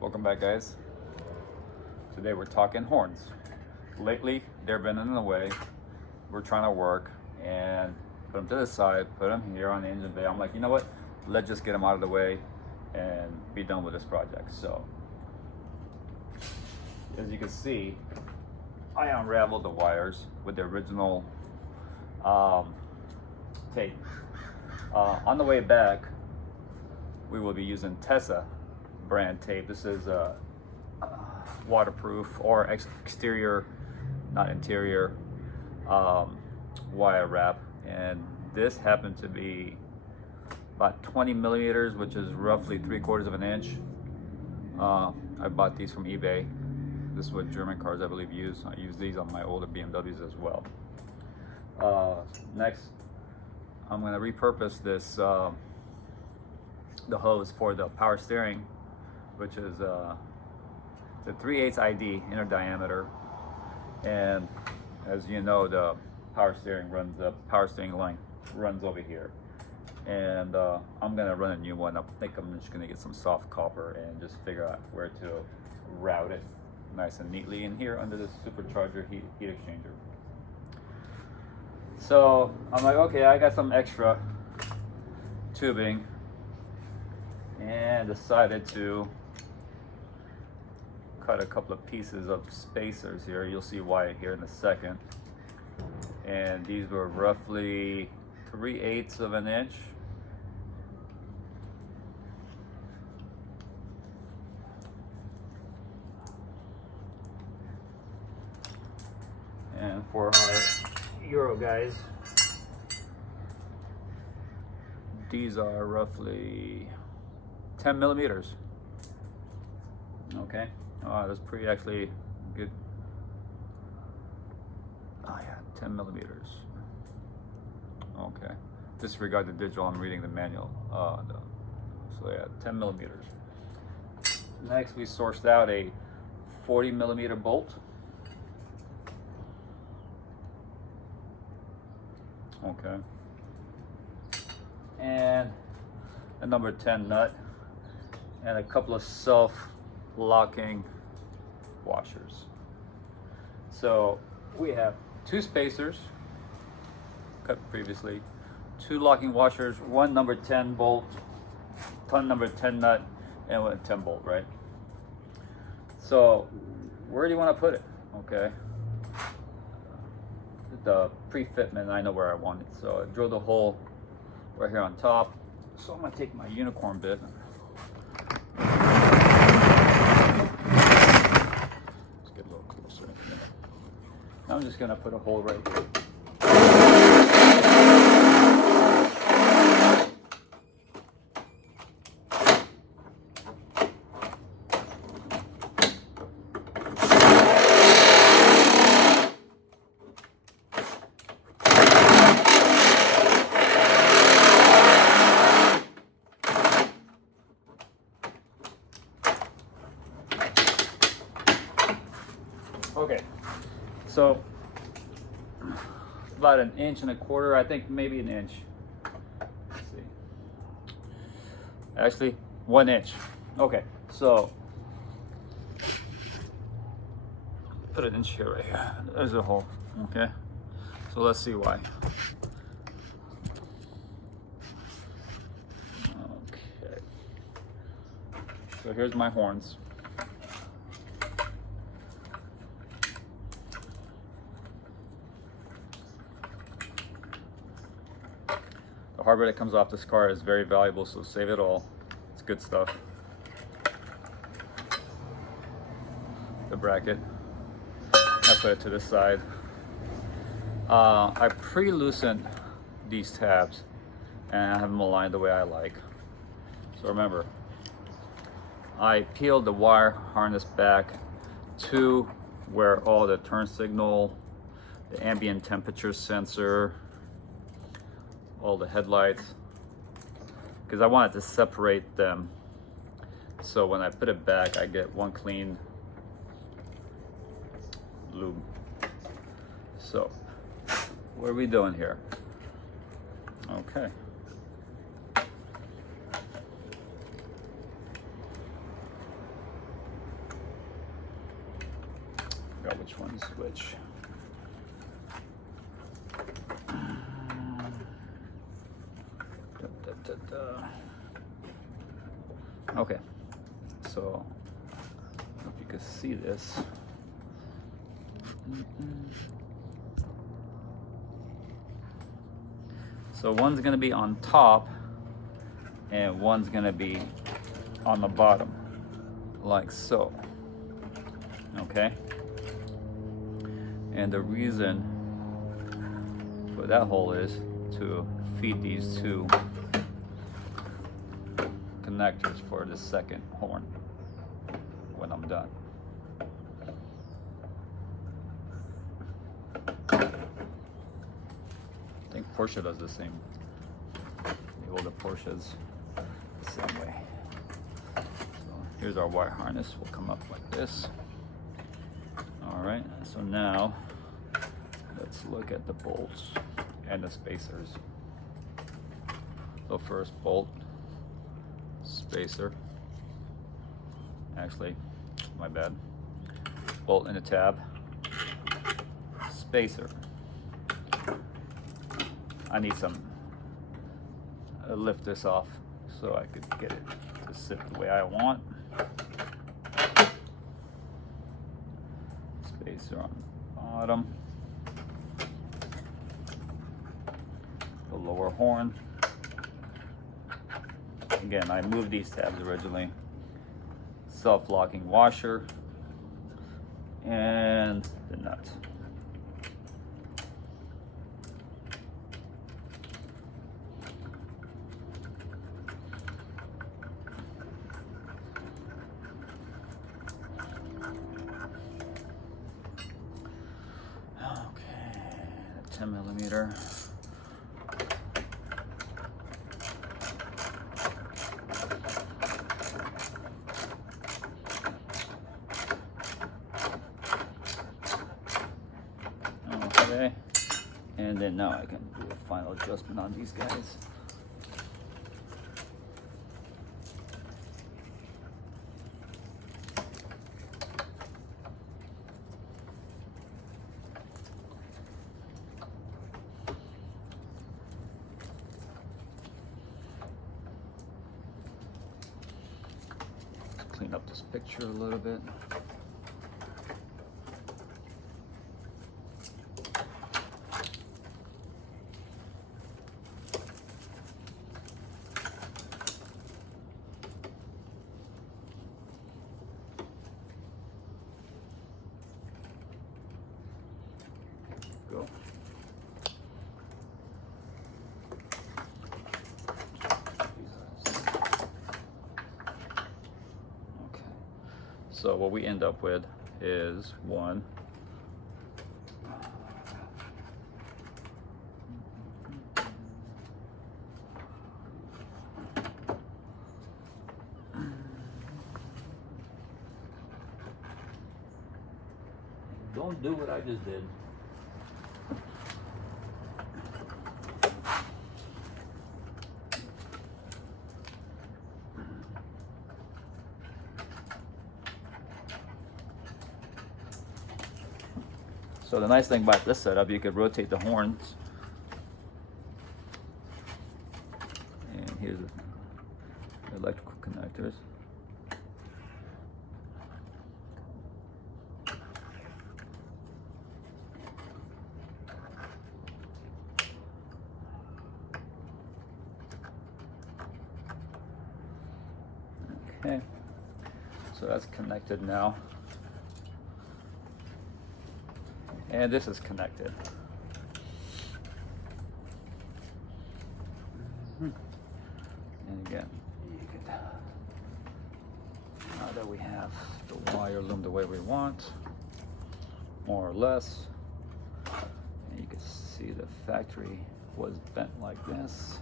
Welcome back, guys. Today we're talking horns. Lately they've been in the way. We're trying to work and put them to the side, put them here on the engine bay. I'm like, you know what, let's just get them out of the way and be done with this project. So as you can see, I unraveled the wires with the original tape. On the way back we will be using Tessa brand tape. This is waterproof or exterior, not interior, wire wrap, and this happened to be about 20 millimeters, which is roughly 3/4 of an inch. I bought these from eBay. This is what German cars I believe use. I use these on my older BMWs as well. Next, I'm going to repurpose this the hose for the power steering, which is the 3/8 ID inner diameter, and as you know, the power steering line runs over here, and I'm gonna run a new one. I think I'm just gonna get some soft copper and just figure out where to route it nice and neatly in here under the supercharger heat exchanger. So I'm like, okay, I got some extra tubing and decided to cut a couple of pieces of spacers here. You'll see why here in a second. And these were roughly 3/8 of an inch. And for our Euro guys, these are roughly 10 millimeters. Okay, that's pretty actually good. Oh yeah, 10 millimeters. Okay, disregard the digital, I'm reading the manual. So yeah, 10 millimeters. Next, we sourced out a 40 millimeter bolt. Okay, and a number 10 nut, and a couple of self-locking washers. So we have 2 spacers cut previously, 2 locking washers, 1 number 10 bolt, number 10 nut, and 1 10 bolt, right? So where do you want to put it? Okay, the pre-fitment, I know where I want it, so I drilled a hole right here on top. So I'm gonna take my unicorn bit. Let's get a little closer. Now I'm just gonna put a hole right here. Okay, so about 1.25 inches, I think maybe 1 inch. Let's see. Actually, 1 inch. Okay, so put 1 inch here, right here. There's a hole. Okay, so let's see why. Okay, so here's my horns. The hardware that comes off this car is very valuable, so save it all. It's good stuff. The bracket, I put it to the side. I pre-loosened these tabs and I have them aligned the way I like. So remember, I peeled the wire harness back to where all the turn signal, the ambient temperature sensor, all the headlights, because I wanted to separate them, so when I put it back I get one clean lube. So what are we doing here? Okay, forgot which one's which. Okay, so I don't know if you can see this. So one's gonna be on top and one's gonna be on the bottom, like so. Okay? And the reason for that hole is to feed these two connectors for the second horn when I'm done. I think Porsche does the same. The older Porsches the same way. So here's our wire harness. Will come up like this. All right. So now let's look at the bolts and the spacers. So first bolt, spacer. Actually, my bad. Bolt in the tab, spacer. I need some lift this off so I could get it to sit the way I want. Spacer on the bottom. The lower horn. Again, I moved these tabs originally. Self-locking washer and the nut. Okay, 10 millimeter. Okay, and then now I can do a final adjustment on these guys. Clean up this picture a little bit. Go. Okay. So what we end up with is one, don't do what I just did. So the nice thing about this setup, you could rotate the horns. And here's the electrical connectors. Okay, so that's connected now. And this is connected. And again, you could, now that we have the wire loomed the way we want, more or less, and you can see the factory was bent like this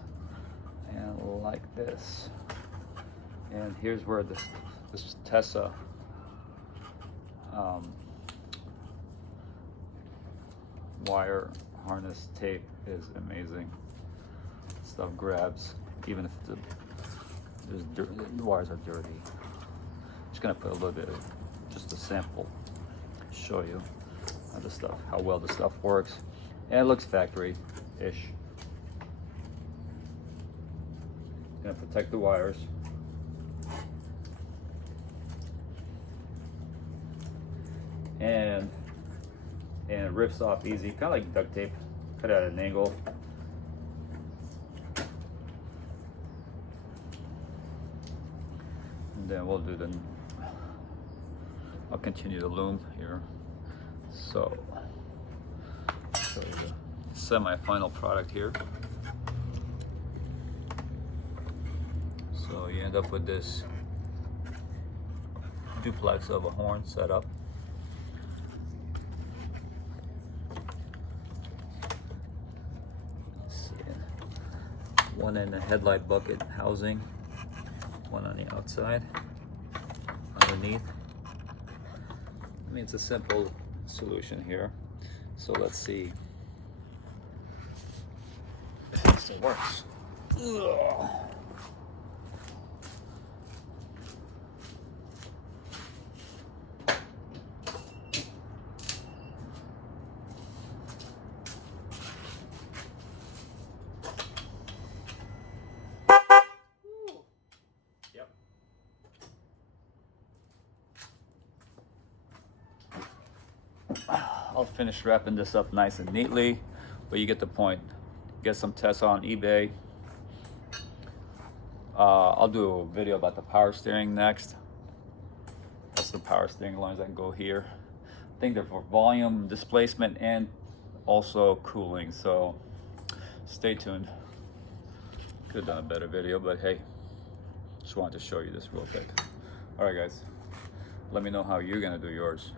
and like this. And here's where this Tessa wire harness tape is amazing. Stuff grabs, even if the wires are dirty. Just gonna put a little bit of just a sample, show you. how well the stuff works, and it looks factory-ish. Gonna protect the wires. And it rips off easy, kind of like duct tape, cut it at an angle. And then we'll do I'll continue the loom here. So, show you the semi-final product here. So you end up with this duplex of a horn setup. One in the headlight bucket housing, one on the outside, underneath. I mean, it's a simple solution here. So let's see if this works. Ugh. I'll finish wrapping this up nice and neatly, but you get the point. Get some tests on eBay. I'll do a video about the power steering next. That's the power steering lines that go here. I think they're for volume, displacement, and also cooling, so stay tuned. Could have done a better video, but hey, just wanted to show you this real quick. All right, guys, let me know how you're gonna do yours.